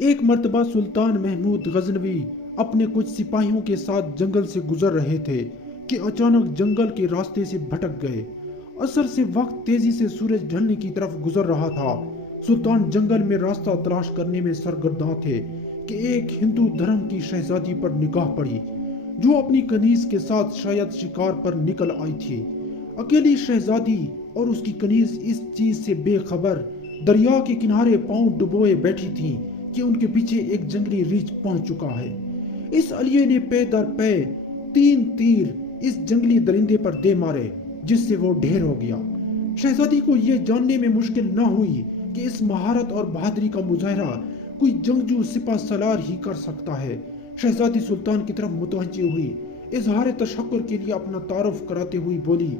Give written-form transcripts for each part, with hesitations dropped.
ایک مرتبہ سلطان محمود غزنوی اپنے کچھ سپاہیوں کے ساتھ جنگل سے گزر رہے تھے کہ اچانک جنگل کے راستے سے بھٹک گئے۔ عصر سے وقت تیزی سے سورج ڈھلنے کی طرف گزر رہا تھا۔ سلطان جنگل میں راستہ تلاش کرنے میں سرگرداں تھے کہ ایک ہندو دھرم کی شہزادی پر نگاہ پڑی جو اپنی کنیز کے ساتھ شاید شکار پر نکل آئی تھی۔ اکیلی شہزادی اور اس کی کنیز اس چیز سے بے خبر دریا کے کنارے پاؤں ڈبوئے بیٹھی تھیں کہ ان کے پیچھے ایک جنگلی ریچھ پہنچ چکا ہے۔ اس علیے نے پے در پے 3 تیر اس جنگلی درندے پر دے مارے جس سے وہ ڈھیر ہو گیا۔ شہزادی کو یہ جاننے میں مشکل نہ ہوئی کہ اس مہارت اور بہادری کا مظاہرہ کوئی جنگجو سپہ سالار ہی کر سکتا ہے۔ شہزادی سلطان کی طرف متوجہ ہوئی، اظہار تشکر کے لیے اپنا تعارف کراتے ہوئی بولی،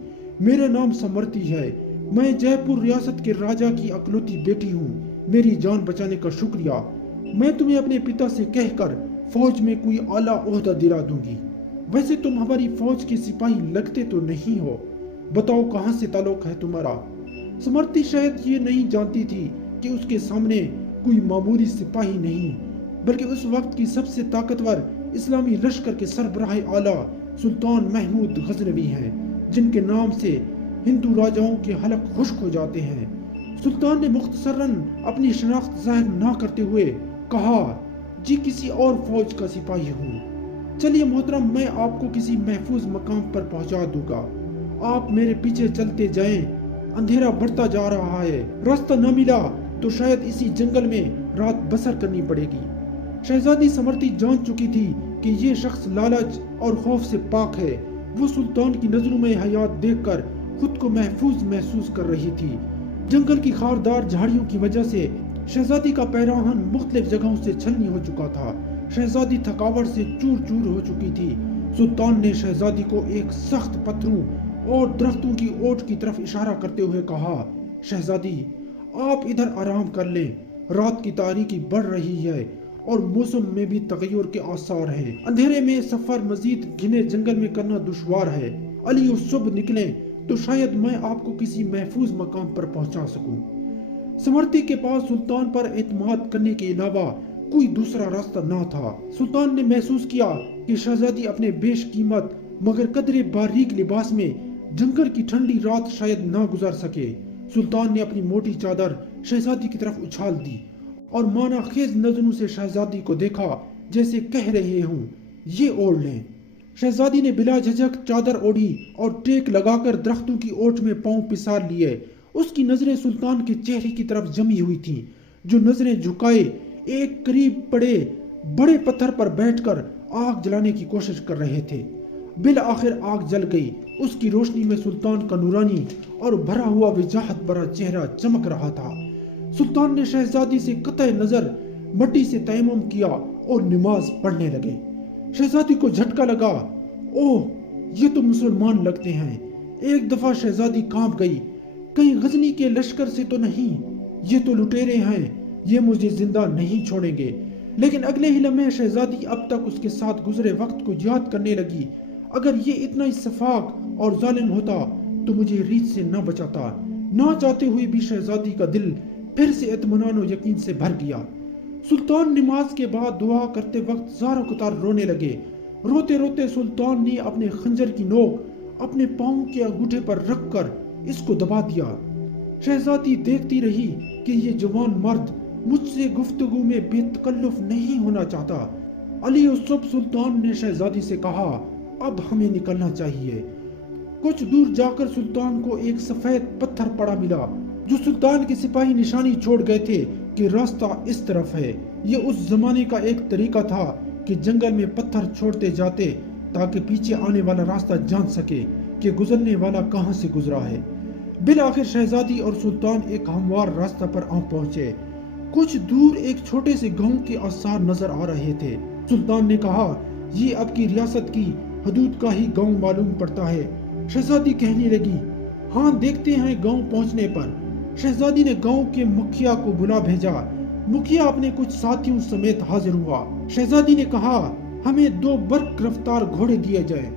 میرا نام سمرتی ہے، میں جے پور ریاست کے راجہ کی اکلوتی بیٹی ہوں، میری جان بچانے کا شکریہ، میں تمہیں اپنے پتا سے کہہ کر فوج میں کوئی اعلیٰ عہدہ دلا دوں گی۔ ویسے تم ہماری فوج کے سپاہی لگتے تو نہیں ہو، بتاؤ کہاں سے تعلق ہے تمہارا؟ سمرتی شاید یہ نہیں جانتی تھی کہ اس کے سامنے کوئی معمولی سپاہی نہیں بلکہ اس وقت کی سب سے طاقتور اسلامی لشکر کے سربراہ اعلیٰ سلطان محمود غزنوی ہیں، جن کے نام سے ہندو راجاؤں کے حلق خشک ہو جاتے ہیں۔ سلطان نے مختصراً اپنی شناخت ظاہر نہ کرتے ہوئے کہا، جی کسی اور فوج کا سپاہی ہوں۔ چلیے محترم، میں آپ کو کسی محفوظ مقام پر پہنچا دوں گا، آپ میرے پیچھے چلتے جائیں، اندھیرا بڑھتا جا رہا ہے، راستہ نہ ملا تو شاید اسی جنگل میں رات بسر کرنی پڑے گی۔ شہزادی سمرتی جان چکی تھی کہ یہ شخص لالچ اور خوف سے پاک ہے۔ وہ سلطان کی نظروں میں حیات دیکھ کر خود کو محفوظ محسوس کر رہی تھی۔ جنگل کی خاردار جھاڑیوں کی وجہ سے شہزادی کا پیراہن مختلف جگہوں سے چھلنی ہو چکا تھا۔ شہزادی تھکاوٹ سے چور چور ہو چکی تھی۔ سلطان نے شہزادی کو ایک سخت پتھروں اور درختوں کی اوٹ کی طرف اشارہ کرتے ہوئے کہا، شہزادی آپ ادھر آرام کر لیں، رات کی تاریکی بڑھ رہی ہے اور موسم میں بھی تغیر کے آثار ہیں، اندھیرے میں سفر مزید گھنے جنگل میں کرنا دشوار ہے، علی اور صبح نکلیں تو شاید میں آپ کو کسی محفوظ مقام پر پہنچا سکوں۔ سمرتی کے پاس سلطان پر اعتماد کرنے کے علاوہ کوئی دوسرا راستہ نہ تھا۔ سلطان نے محسوس کیا کہ شہزادی اپنے بیش قیمت مگر قدرے باریک لباس میں جنگل کی ٹھنڈی رات شاید نہ گزار سکے۔ سلطان نے اپنی موٹی چادر شہزادی کی طرف اچھال دی اور مانا خیز نظروں سے شہزادی کو دیکھا، جیسے کہہ رہے ہوں، یہ اوڑھ لیں۔ شہزادی نے بلا جھجک چادر اوڑھی اور ٹیک لگا کر درختوں کی اوٹ میں پاؤں پسار لیے۔ اس کی نظریں سلطان کے چہرے کی طرف جمی ہوئی تھیں، جو نظریں جھکائے ایک قریب پڑے بڑے پتھر پر بیٹھ کر آگ جلانے کی کوشش کر رہے تھے۔ بالآخر آگ جل گئی۔ اس کی روشنی میں سلطان کا نورانی اور بھرا ہوا وجاہت بھرا چہرہ چمک رہا تھا۔ سلطان نے شہزادی سے قطع نظر مٹی سے تیمم کیا اور نماز پڑھنے لگے۔ شہزادی کو جھٹکا لگا، اوہ یہ تو مسلمان لگتے ہیں۔ ایک دفعہ شہزادی کانپ گئی، کہیں غزنی کے لشکر سے تو نہیں، یہ تو لٹیرے ہیں، یہ مجھے زندہ نہیں چھوڑیں گے۔ لیکن اگلے ہی لمحے شہزادی اب تک اس کے ساتھ گزرے وقت کو یاد کرنے لگی، اگر یہ اتنا ہی شفاق اور ظالم ہوتا تو مجھے ریچھ سے نہ بچاتا۔ نہ چاہتے ہوئے بھی شہزادی کا دل پھر سے اطمینان و یقین سے بھر گیا۔ سلطان نماز کے بعد دعا کرتے وقت زار و قطار رونے لگے۔ روتے روتے سلطان نے اپنے خنجر کی نوک اپنے پاؤں کے انگوٹھے پر رکھ کر اس کو دبا دیا۔ شہزادی دیکھتی رہی کہ یہ جوان مرد مجھ سے گفتگو میں بے تکلف نہیں ہونا چاہتا۔ علی الصبح سلطان نے شہزادی سے کہا، اب ہمیں نکلنا چاہیے۔ کچھ دور جا کر سلطان کو ایک سفید پتھر پڑا ملا جو سلطان کے سپاہی نشانی چھوڑ گئے تھے کہ راستہ اس طرف ہے۔ یہ اس زمانے کا ایک طریقہ تھا کہ جنگل میں پتھر چھوڑتے جاتے تاکہ پیچھے آنے والا راستہ جان سکے کہ گزرنے والا کہاں سے گزرا ہے۔ بالآخر شہزادی اور سلطان ایک ہموار راستہ پر آ پہنچے۔ کچھ دور ایک چھوٹے سے گاؤں کے آثار نظر آ رہے تھے۔ سلطان نے کہا، یہ اب کی ریاست کی حدود کا ہی گاؤں معلوم پڑتا ہے۔ شہزادی کہنے لگی، ہاں دیکھتے ہیں گاؤں پہنچنے پر۔ شہزادی نے گاؤں کے مکھیا کو بلا بھیجا۔ مکھیا اپنے کچھ ساتھیوں سمیت حاضر ہوا۔ شہزادی نے کہا، ہمیں 2 برق رفتار گھوڑے دیے جائیں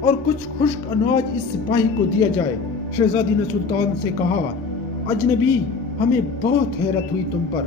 اور کچھ خشک اناج اس سپاہی کو دیا جائے۔ شہزادی نے سلطان سے کہا، اجنبی، ہمیں بہت حیرت ہوئی تم پر۔